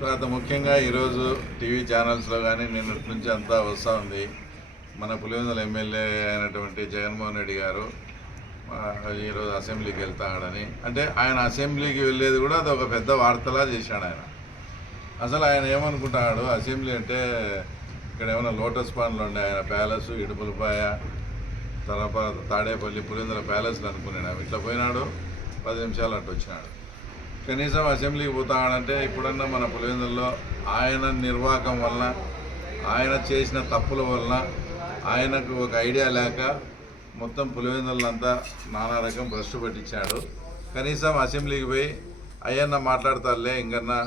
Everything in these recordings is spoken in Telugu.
తర్వాత ముఖ్యంగా ఈరోజు టీవీ ఛానల్స్లో కానీ నిన్నటి నుంచి అంతా వస్తూ ఉంది. మన పులివెందుల ఎమ్మెల్యే అయినటువంటి జగన్మోహన్ రెడ్డి గారు ఈరోజు అసెంబ్లీకి వెళ్తాడని, అంటే ఆయన అసెంబ్లీకి వెళ్ళేది కూడా అది ఒక పెద్ద వార్తలా చేశాడు ఆయన. అసలు ఆయన ఏమనుకుంటాడు, అసెంబ్లీ అంటే ఇక్కడ ఏమైనా లోటస్ పాండ్లు ఉండే ఆయన ప్యాలెస్, ఇడుపులపాయ, తర్వాత తాడేపల్లి, పులివెందుల ప్యాలెస్లు అనుకున్నాడు. ఇట్లా పోయినాడు, 10 నిమిషాలు అట్టు వచ్చినాడు. కనీసం అసెంబ్లీకి పోతాడంటే ఇప్పుడన్నా మన పులివెందుల్లో ఆయన నిర్వాహకం వలన, ఆయన చేసిన తప్పుల వలన, ఆయనకు ఒక ఐడియా లేక మొత్తం పులివెందులంతా నానా రకం భ్రష్టు పట్టించాడు. కనీసం అసెంబ్లీకి పోయి అయ్యన్న మాట్లాడతారులే, ఇంకన్నా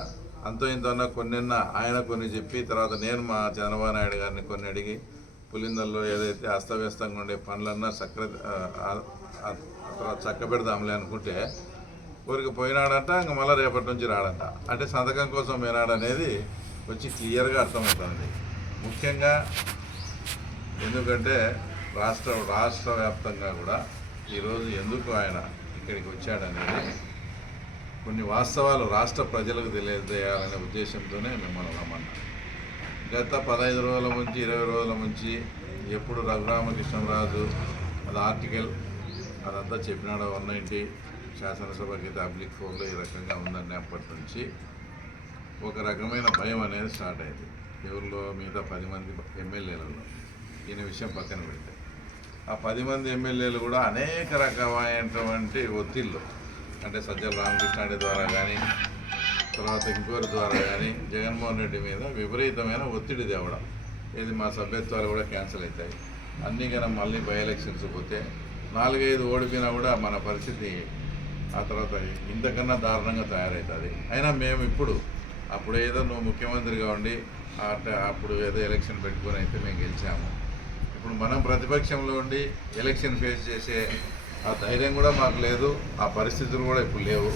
అంతో ఇంతన్నా కొన్నిన్న ఆయన కొన్ని చెప్పి, తర్వాత నేను మా చంద్రబాబు నాయుడు గారిని కొన్ని అడిగి పులివెందుల్లో ఏదైతే అస్తవ్యస్తంగా ఉండే పనులన్నా చక్క పెడదాంలే అనుకుంటే ఊరికి పోయినాడంట. ఇంక మళ్ళీ రేపటి నుంచి రాడంట. అంటే సంతకం కోసం పోయినాడనేది వచ్చి క్లియర్గా అర్థమవుతుంది. ముఖ్యంగా ఎందుకంటే రాష్ట్ర వ్యాప్తంగా కూడా ఈరోజు ఎందుకు ఆయన ఇక్కడికి వచ్చాడనేది కొన్ని వాస్తవాలు రాష్ట్ర ప్రజలకు తెలియజేయాలనే ఉద్దేశంతోనే మిమ్మల్ని రమ్మన్నా. గత 15 రోజుల నుంచి 20 రోజుల నుంచి ఎప్పుడు రఘురామకృష్ణరాజు అది ఆర్టికల్ అదంతా చెప్పినాడు, 190 శాసనసభ గీత అబ్లిక్ 4లో ఈ రకంగా ఉందని అప్పటి నుంచి ఒక రకమైన భయం అనేది స్టార్ట్ అయింది ఎవరిలో, మిగతా 10 మంది ఎమ్మెల్యేలలో. ఈయన విషయం పక్కన పెడితే ఆ 10 మంది ఎమ్మెల్యేలు కూడా అనేక రకమైనటువంటి ఒత్తిళ్ళు, అంటే సజ్జల రామకృష్ణారెడ్డి ద్వారా కానీ, తర్వాత ఇంకోరి ద్వారా కానీ జగన్మోహన్ రెడ్డి మీద విపరీతమైన ఒత్తిడి తేవడం. ఇది మా సభ్యత్వాలు కూడా క్యాన్సిల్ అవుతాయి, అన్నీ కన్నా మళ్ళీ బై ఎలక్షన్స్ పోతే 4-5 ఓడిపోయినా కూడా మన పరిస్థితి ఆ తర్వాత ఇంతకన్నా దారుణంగా తయారవుతుంది. అయినా మేము ఇప్పుడు అప్పుడు ఏదో నువ్వు ముఖ్యమంత్రిగా ఉండి అప్పుడు ఏదో ఎలక్షన్ పెట్టుకొని అయితే మేము గెలిచాము. ఇప్పుడు మనం ప్రతిపక్షంలో ఉండి ఎలక్షన్ ఫేస్ చేసే ఆ ధైర్యం కూడా మాకు లేదు, ఆ పరిస్థితులు కూడా ఇప్పుడు లేవు.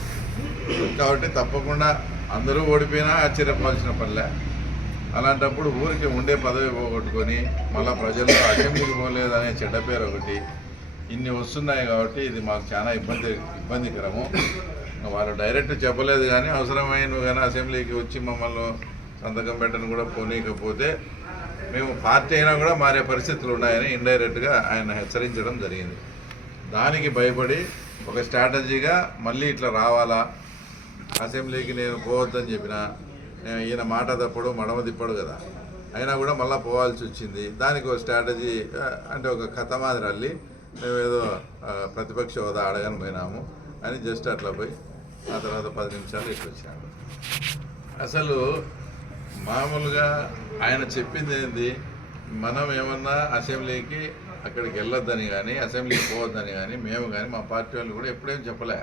కాబట్టి తప్పకుండా అందరూ ఓడిపోయినా ఆశ్చర్యపోవాల్సిన పనిలే. అలాంటప్పుడు ఊరికి ఉండే పదవి పోగొట్టుకొని మళ్ళీ ప్రజల్లో అసెంబ్లీకి పోలేదనే చెడ్డ పేరు ఒకటి ఇన్ని వస్తున్నాయి. కాబట్టి ఇది మాకు చాలా ఇబ్బందికరము. వారు డైరెక్ట్ చెప్పలేదు కానీ అవసరమైన కానీ అసెంబ్లీకి వచ్చి మమ్మల్ని సంతకం పెట్టని కూడా పోనీకపోతే మేము పార్టీ అయినా కూడా మారే పరిస్థితులు ఉన్నాయని ఇండైరెక్ట్గా ఆయన హెచ్చరించడం జరిగింది. దానికి భయపడి ఒక స్ట్రాటజీగా మళ్ళీ ఇట్లా రావాలా, అసెంబ్లీకి నేను పోవద్దని చెప్పిన ఈయన మాట తప్పడు మడమ తిప్పడు కదా, అయినా కూడా మళ్ళీ పోవాల్సి వచ్చింది. దానికి ఒక స్ట్రాటజీ, అంటే ఒక కథ మాదిరి అల్లి మేము ఏదో ప్రతిపక్ష హోదా అడగని పోయినాము అని జస్ట్ అట్లా పోయి ఆ తర్వాత 10 నిమిషాలు ఇట్లా వచ్చాడు. అసలు మామూలుగా ఆయన చెప్పింది ఏంది, మనం ఏమన్నా అసెంబ్లీకి అక్కడికి వెళ్ళొద్దని కానీ అసెంబ్లీకి పోవద్దని కానీ మేము కానీ మా పార్టీ వాళ్ళు కూడా ఎప్పుడేం చెప్పలే.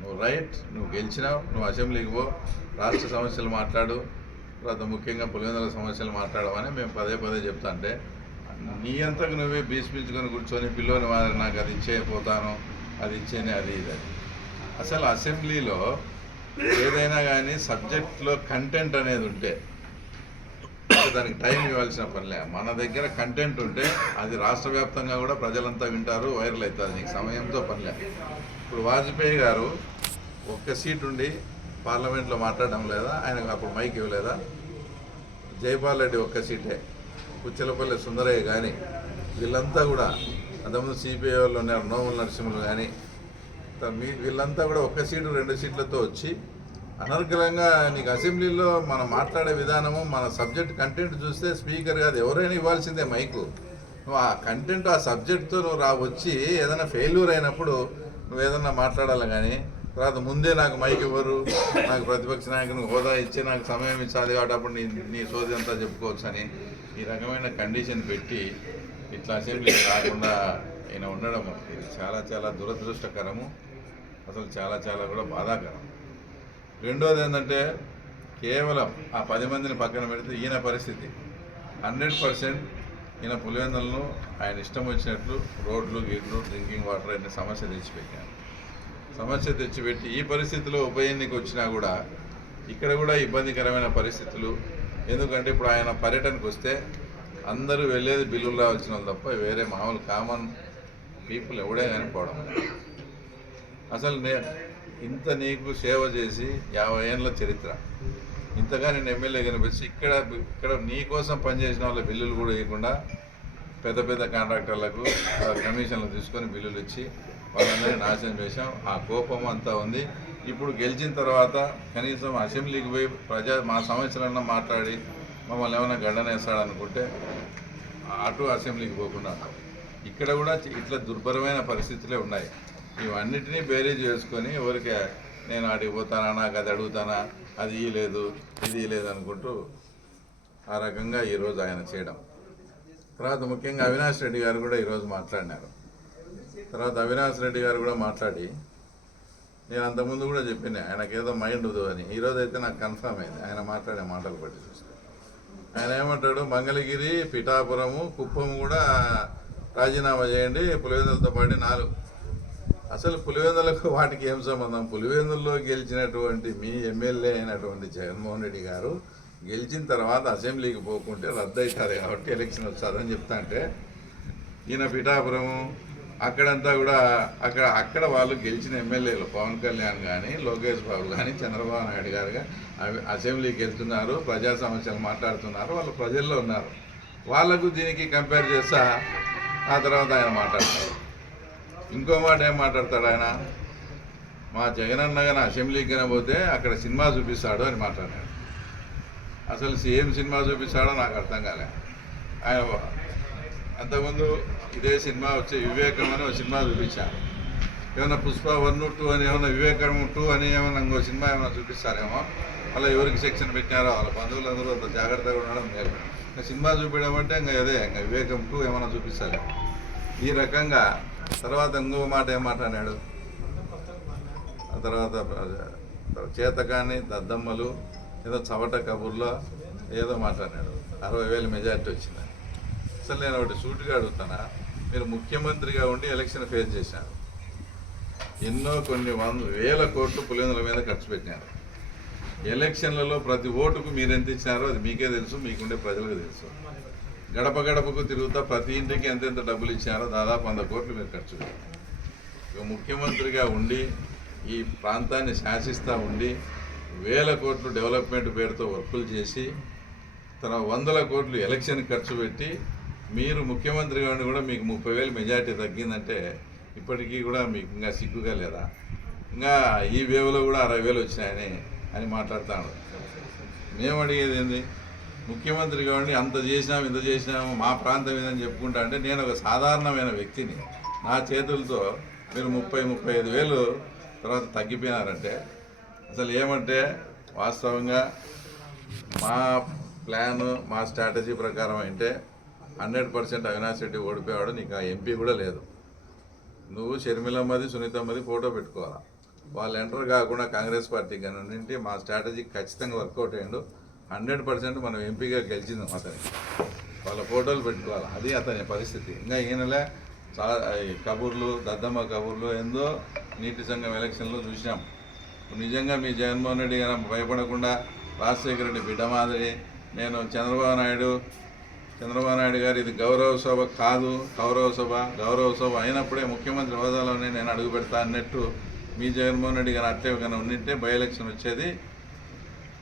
నువ్వు రైట్, నువ్వు గెలిచినావు, నువ్వు అసెంబ్లీకి పో, రాష్ట్ర సమస్యలు మాట్లాడు, తర్వాత ముఖ్యంగా పులివెందుల సమస్యలు మాట్లాడమని మేము పదే చెప్తా. అంటే నీ అంతకు నువ్వే బీసిపించుకొని కూర్చొని పిల్లోని మాదిరి నాకు అది ఇచ్చేయపోతాను, అది ఇచ్చేనే అది ఇది. అసలు అసెంబ్లీలో ఏదైనా కానీ సబ్జెక్ట్లో కంటెంట్ అనేది ఉంటే దానికి టైం ఇవ్వాల్సిన పనిలే. మన దగ్గర కంటెంట్ ఉంటే అది రాష్ట్ర వ్యాప్తంగా కూడా ప్రజలంతా వింటారు, వైరల్ అవుతుంది. నీకు సమయంతో పనిలే. ఇప్పుడు వాజ్పేయి గారు ఒక్క సీట్ ఉండి పార్లమెంట్లో మాట్లాడడం లేదా, ఆయనకు అప్పుడు మైక్ ఇవ్వలేదా? జైపాల్ రెడ్డి ఒక్క సీటే, పుచ్చలపల్లి సుందరయ్య కానీ వీళ్ళంతా కూడా, అంతకుముందు సిపిఐ వాళ్ళు ఉన్నారు, నోముల నరసింహులు కానీ, వీళ్ళంతా కూడా ఒక్క సీటు 2 సీట్లతో వచ్చి అనర్గళంగా నీకు అసెంబ్లీలో మనం మాట్లాడే విధానము, మన సబ్జెక్ట్ కంటెంట్ చూస్తే స్పీకర్ కాదు ఎవరైనా ఇవ్వాల్సిందే మైకు. నువ్వు ఆ కంటెంట్ ఆ సబ్జెక్ట్తో నువ్వు వచ్చి ఏదైనా ఫెయిల్యూర్ అయినప్పుడు నువ్వు ఏదన్నా మాట్లాడాలి. కానీ తర్వాత ముందే నాకు మైక్ ఇవ్వరు, నాకు ప్రతిపక్ష నాయకునికి హోదా ఇచ్చి నాకు సమయం ఇచ్చాది కాబట్టి అప్పుడు నీ సోది అంతా చెప్పుకోవచ్చు అని ఈ రకమైన కండిషన్ పెట్టి ఇట్లా అసెంబ్లీకి రాకుండా ఈయన ఉండడం ఇది చాలా దురదృష్టకరము. అసలు చాలా కూడా బాధాకరం. రెండోది ఏంటంటే కేవలం ఆ 10 మందిని పక్కన పెడితే ఈయన పరిస్థితి 100% ఈయన పులివెందులను ఆయన ఇష్టం వచ్చినట్లు రోడ్లు గీట్లు డ్రింకింగ్ వాటర్ అనే సమస్య తెచ్చిపెట్టి ఈ పరిస్థితిలో ఉప ఎన్నిక వచ్చినా కూడా ఇక్కడ కూడా ఇబ్బందికరమైన పరిస్థితులు. ఎందుకంటే ఇప్పుడు ఆయన పర్యటనకు వస్తే అందరూ వెళ్ళేది బిల్లులు రావాల్సిన వాళ్ళు తప్ప వేరే మామూలు కామన్ పీపుల్ ఎవడే కానీ పోవడం. అసలు ఇంత నీకు సేవ చేసి 50 ఏళ్ళ చరిత్ర, ఇంతగా నేను ఎమ్మెల్యే కనిపించి ఇక్కడ నీ కోసం పనిచేసిన వాళ్ళ బిల్లులు కూడా ఇవ్వకుండా పెద్ద పెద్ద కాంట్రాక్టర్లకు కమిషన్లు తీసుకొని బిల్లులు ఇచ్చి వాళ్ళందరినీ నాశనం చేశాం. ఆ కోపం అంతా ఉంది. ఇప్పుడు గెలిచిన తర్వాత కనీసం అసెంబ్లీకి పోయి మా సమస్యలన్నా మాట్లాడి మమ్మల్ని ఏమైనా గండనేస్తాడనుకుంటే అటు అసెంబ్లీకి పోకుండా ఇక్కడ కూడా ఇట్లా దుర్భరమైన పరిస్థితులే ఉన్నాయి. ఇవన్నిటినీ బేరీజ్ చేసుకొని ఎవరికి నేను అడిగి పోతానా, నాకు అది అడుగుతానా, అది లేదు ఇది లేదు అనుకుంటూ ఆ రకంగా ఈరోజు ఆయన చేయడం. తర్వాత ముఖ్యంగా అవినాష్ రెడ్డి గారు కూడా ఈరోజు మాట్లాడినారు. తర్వాత అవినాష్ రెడ్డి గారు కూడా మాట్లాడి, నేను అంతకుముందు కూడా చెప్పిన ఆయనకు ఏదో మైండ్ ఉంది అని, ఈరోజు అయితే నాకు కన్ఫర్మ్ అయింది ఆయన మాట్లాడే మాటలు బట్టి చూస్తే. ఆయన ఏమంటాడు, మంగళగిరి, పిఠాపురము, కుప్పము కూడా రాజీనామా చేయండి, పులివెందులతో పాటు 4. అసలు పులివెందులకు వాటికి ఏం సంబంధం? పులివెందుల్లో గెలిచినటువంటి మీ ఎమ్మెల్యే అయినటువంటి జగన్మోహన్ రెడ్డి గారు గెలిచిన తర్వాత అసెంబ్లీకి పోకుంటే రద్దు అవుతుంది కాబట్టి ఎలక్షన్ వస్తుందని చెప్తా అంటే, ఈయన పిఠాపురము అక్కడంతా కూడా అక్కడ వాళ్ళు గెలిచిన ఎమ్మెల్యేలు పవన్ కళ్యాణ్ కానీ, లోకేష్ బాబు కానీ, చంద్రబాబు నాయుడు గారు అసెంబ్లీకి వెళ్తున్నారు, ప్రజా సమస్యలు మాట్లాడుతున్నారు, వాళ్ళు ప్రజల్లో ఉన్నారు. వాళ్లకు దీనికి కంపేర్ చేస్తా ఆ తర్వాత ఆయన మాట్లాడతారు. ఇంకో మాట ఏం మాట్లాడతాడు ఆయన, మా జగనన్న గారు అసెంబ్లీకి పోతే అక్కడ సినిమా చూపిస్తాడు అని మాట్లాడాడు. అసలు ఏం సినిమా చూపిస్తాడో నాకు అర్థం కాలే. ఆయన అంతకుముందు ఇదే సినిమా వచ్చే వివేకం అని ఒక సినిమా చూపించారు. ఏమైనా పుష్ప 1, 2 అని, ఏమైనా వివేకం 2 అని ఏమైనా ఇంకో సినిమా ఏమైనా చూపిస్తారేమో. అలా ఎవరికి సెక్షన్ పెట్టినారో వాళ్ళ బంధువులందరూ అంత జాగ్రత్తగా ఉండడం లేదు. సినిమా చూపించడం అంటే ఇంకా వివేకం 2 ఏమైనా చూపిస్తారు ఈ రకంగా. తర్వాత ఇంకో మాట ఏం మాట్లాడాడు, ఆ తర్వాత చేతకాని దద్దమ్మలు ఏదో చవట కబుర్లో ఏదో మాట్లాడాడు. 60,000 మెజార్టీ వచ్చింది. అసలు నేను ఒకటి సూటిగా అడుగుతానా, మీరు ముఖ్యమంత్రిగా ఉండి ఎలక్షన్ ఫేస్ చేశారు, ఎన్నో కొన్ని వేల కోట్లు పులివెందుల మీద ఖర్చు పెట్టినారు. ఎలక్షన్లలో ప్రతి ఓటుకు మీరు ఎంత ఇచ్చినారో అది మీకే తెలుసు, మీకుండే ప్రజలకు తెలుసు. గడప గడపకు తిరుగుతా ప్రతి ఇంటికి ఎంతెంత డబ్బులు ఇచ్చారో దాదాపు 100 కోట్లు మీరు ఖర్చు పెట్టారు. ఇక ముఖ్యమంత్రిగా ఉండి ఈ ప్రాంతాన్ని శాసిస్తూ ఉండి వేల కోట్లు డెవలప్మెంట్ పేరుతో వర్కులు చేసి తర్వాత 100 కోట్లు ఎలక్షన్ ఖర్చు పెట్టి మీరు ముఖ్యమంత్రిగా ఉండి కూడా మీకు 30,000 మెజార్టీ తగ్గిందంటే ఇప్పటికీ కూడా మీకు ఇంకా సిగ్గుగా లేదా? ఇంకా ఈ వేవ్లో కూడా 60,000 వచ్చినాయని అని మాట్లాడుతాడు. మేము అడిగేది ఏంది, ముఖ్యమంత్రిగా ఉండి అంత చేసినాము ఇంత చేసినాము మా ప్రాంతం ఏదని చెప్పుకుంటా అంటే, నేను ఒక సాధారణమైన వ్యక్తిని, నా చేతులతో మీరు 30-35,000 తర్వాత తగ్గిపోయినారంటే అసలు ఏమంటే వాస్తవంగా మా ప్లాను మా స్ట్రాటజీ ప్రకారం అంటే 100% అవినాష్ రెడ్డి ఓడిపోయాడు. నీకు ఆ ఎంపీ కూడా లేదు. నువ్వు షర్మిలమ్మది సునీతమ్మది ఫోటో పెట్టుకోవాలా. వాళ్ళు ఎంటర్ కాకుండా కాంగ్రెస్ పార్టీకి కానీ మా స్ట్రాటజీ ఖచ్చితంగా వర్కౌట్ అయ్యిండు. 100% మనం ఎంపీగా గెలిచింది అతనికి. వాళ్ళ ఫోటోలు పెట్టుకోవాలి. అది అతని పరిస్థితి. ఇంకా ఈయనలే కబుర్లు, దద్దమ్మ కబుర్లు ఏందో నీటి సంఘం ఎలక్షన్లో చూసినాం. నిజంగా మీ జగన్మోహన్ రెడ్డి గారు భయపడకుండా రాజశేఖర రెడ్డి బిడ్డ మాదిరి నేను చంద్రబాబు నాయుడు గారు ఇది గౌరవ సభ కాదు, గౌరవ సభ అయినప్పుడే ముఖ్యమంత్రి హోదాలోనే నేను అడుగు పెడతా అన్నట్టు మీ జగన్మోహన్ రెడ్డి గారు అట్టే కన్నా ఉండింటే బై ఎలక్షన్ వచ్చేది.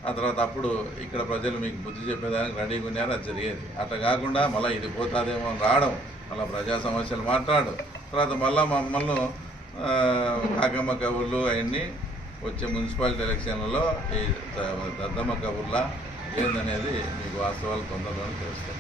ఆ తర్వాత అప్పుడు ఇక్కడ ప్రజలు మీకు బుద్ధి చెప్పేదానికి రెడీగా ఉన్నారు, అది జరిగేది. అట్లా కాకుండా మళ్ళీ ఇది పోతాదేమో అని రావడం, మళ్ళీ ప్రజా సమస్యలు మాట్లాడు, తర్వాత మళ్ళీ మమ్మల్ని కాకమ్మ కబుర్లు అవన్నీ వచ్చే మున్సిపాలిటీ ఎలక్షన్లలో ఈ దద్దమ్మ కబుర్లా ఏందనేది మీకు వాస్తవాలు తొందరలోనే తెలుస్తాయి.